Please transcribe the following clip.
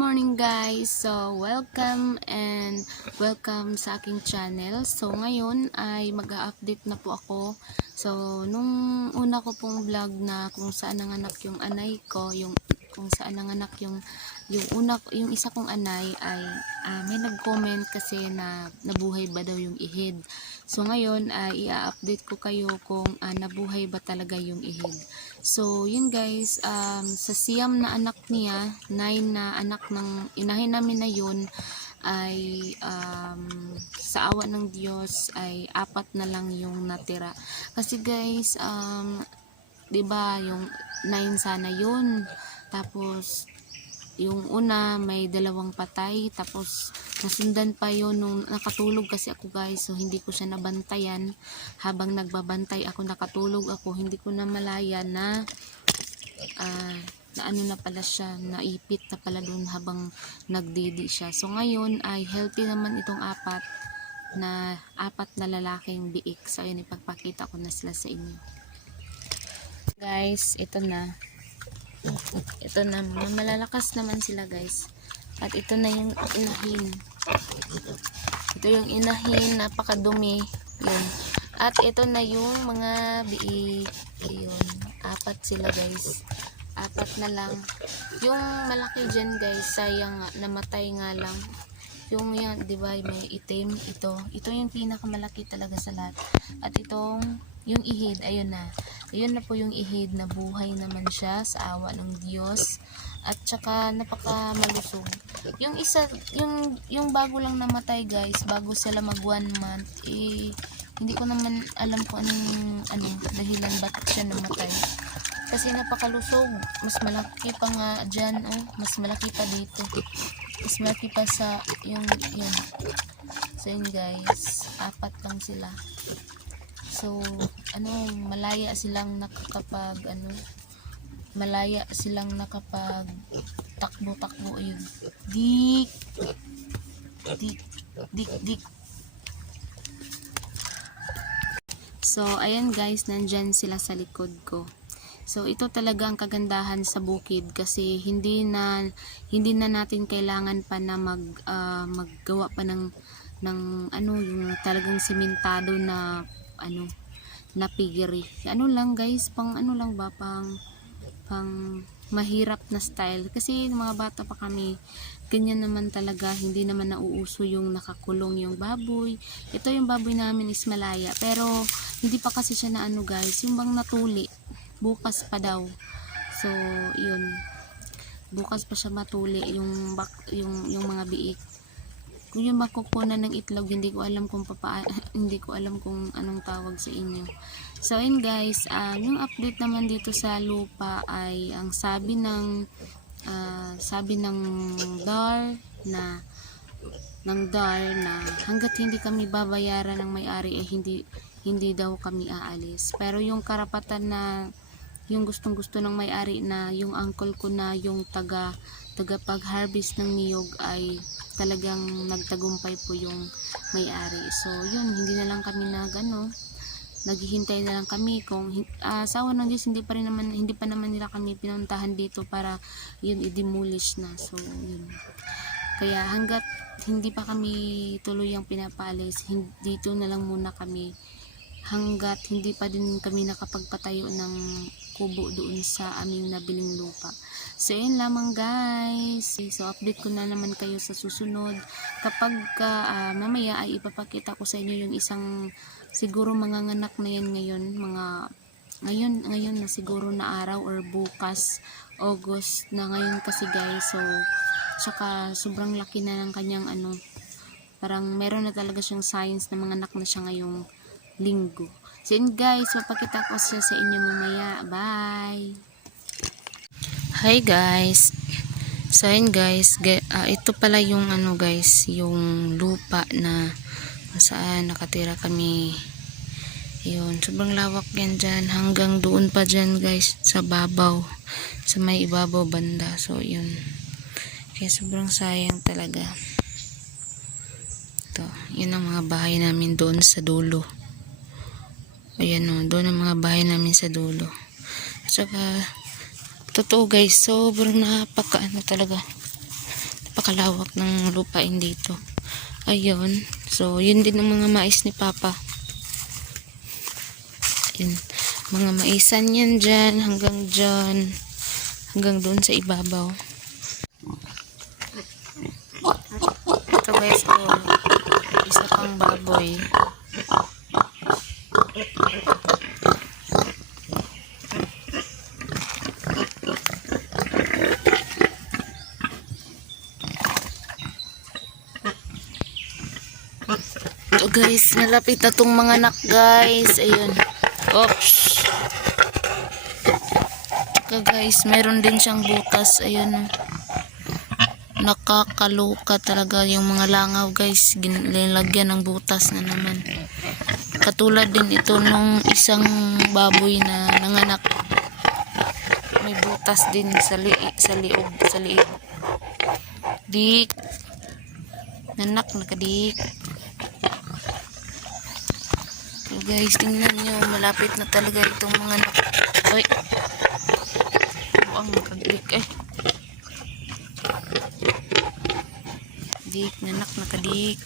morning guys! So, welcome sa aking channel. So, ngayon ay mag-a-update na po ako. So, nung una ko pong vlog na kung saan nanganak yung anay ko, kung saan nanganak yung isa kong anay ay may nag-comment kasi na nabuhay ba daw yung ihid. So, ngayon ay i-update ko kayo kung nabuhay ba talaga yung ihid. So, yun guys, sa siyam na anak niya, 9 na anak ng inahin namin na yun, ay sa awa ng Diyos ay 4 na lang yung natira. Kasi guys, 'di ba, yung 9 sana yun. Tapos yung una may 2 patay, tapos nasundan pa yun nung nakatulog kasi ako guys, so hindi ko siya nabantayan. Habang nagbabantay ako, nakatulog ako, hindi ko na malaya na ano na pala siya, naipit na pala dun habang nagdidi siya. So ngayon ay healthy naman itong 4 na lalaking biik. So ayun, ipagpakita ko na sila sa inyo guys. Ito na, mga malalakas naman sila guys. At ito na yung inahin. Ito yung inahin, napakadumi yun. At ito na yung mga biik. Ayun, 4 sila guys, 4 na lang. Yung malaki dyan guys, sayang nga, namatay nga lang. Yung yan, di ba, may itim. Ito yung pinakamalaki talaga sa lahat. At itong yung ihid, ayun na po yung ihid, na buhay naman siya sa awa ng Diyos. At saka napaka malusog. Yung isa, yung bago lang namatay guys, bago sila mag 1 month, hindi ko naman alam kung anong dahilan bakit siya namatay. Kasi napakalusog. Mas malaki pa nga dyan, mas malaki pa dito. Mas malaki pa sa yung yan. So yun guys, 4 lang sila. So, malaya silang takbo-takbo yun. Dik. So, ayan guys, nandyan sila sa likod ko. So, ito talaga ang kagandahan sa bukid kasi hindi na natin kailangan pa na maggawa pa ng yung talagang simentado na na piggery. Lang guys, pang mahirap na style. Kasi mga bata pa kami, ganyan naman talaga, hindi naman nauuso yung nakakulong yung baboy. Ito yung baboy namin is malaya, pero hindi pa kasi siya na guys, yung bang natuli. Bukas pa daw. So, yun. Bukas pa siya matuli yung mga biik. Kung yung makukunan ng itlog, hindi ko alam kung anong tawag sa inyo. So, yun guys, yung update naman dito sa lupa ay ang sabi ng DAR na hangga't hindi kami babayaran ng may-ari ay hindi daw kami aalis. Pero yung karapatan na yung gustong-gusto ng may-ari na yung uncle ko na yung pag-harvest ng niyog ay talagang nagtagumpay po yung may-ari. So yun, hindi na lang kami naghihintay na lang kami kung sa awa ng Diyos hindi pa naman nila kami pinuntahan dito para yun i-demolish na. So yun. Kaya hanggat hindi pa kami tuluyang pinapalis, dito na lang muna kami hanggat hindi pa din kami nakapagpatayo ng kubo doon sa aming nabiling lupa. So yun lamang guys. So update ko na naman kayo sa susunod. Kapag mamaya ay ipapakita ko sa inyo yung isang siguro manganganak na yan ngayon na siguro na araw or bukas, August na ngayon kasi guys. So saka sobrang laki na ng kanyang parang meron na talaga siyang signs na manganak na siya ngayong linggo. So yun guys, papakita ko siya sa inyo mamaya. Bye! Hi guys! So yun guys, ito pala yung guys, yung lupa na saan nakatira kami. Yun, sobrang lawak yan dyan. Hanggang doon pa dyan guys, sa babaw. Sa may ibabaw banda. So yun. Kaya sobrang sayang talaga. Ito, yun ang mga bahay namin doon sa dulo. Ayan doon ang mga bahay namin sa dulo. At saka, totoo guys, sobrang talaga. napakalawak ng lupain dito. Ayun. So, yun din ang mga mais ni Papa. Ayun. Mga maisan yan dyan, hanggang dyan. Hanggang doon sa ibabaw. Ito guys, oh, isa pang baboy. Ito guys, malapit na tong mga anak guys. Ayun. Oops. Tsaka guys, meron din siyang butas. Ayun. Oh. Nakakaloka talaga yung mga langaw guys. Ginilagyan ng butas na naman. Katulad din ito nung isang baboy na nanganak. May butas din sa liog. Dik. Nanak nakadik. So guys, tingnan nyo, malapit na talaga itong mga Uy! Ang nakadik eh. Dik, nanak, nakadik.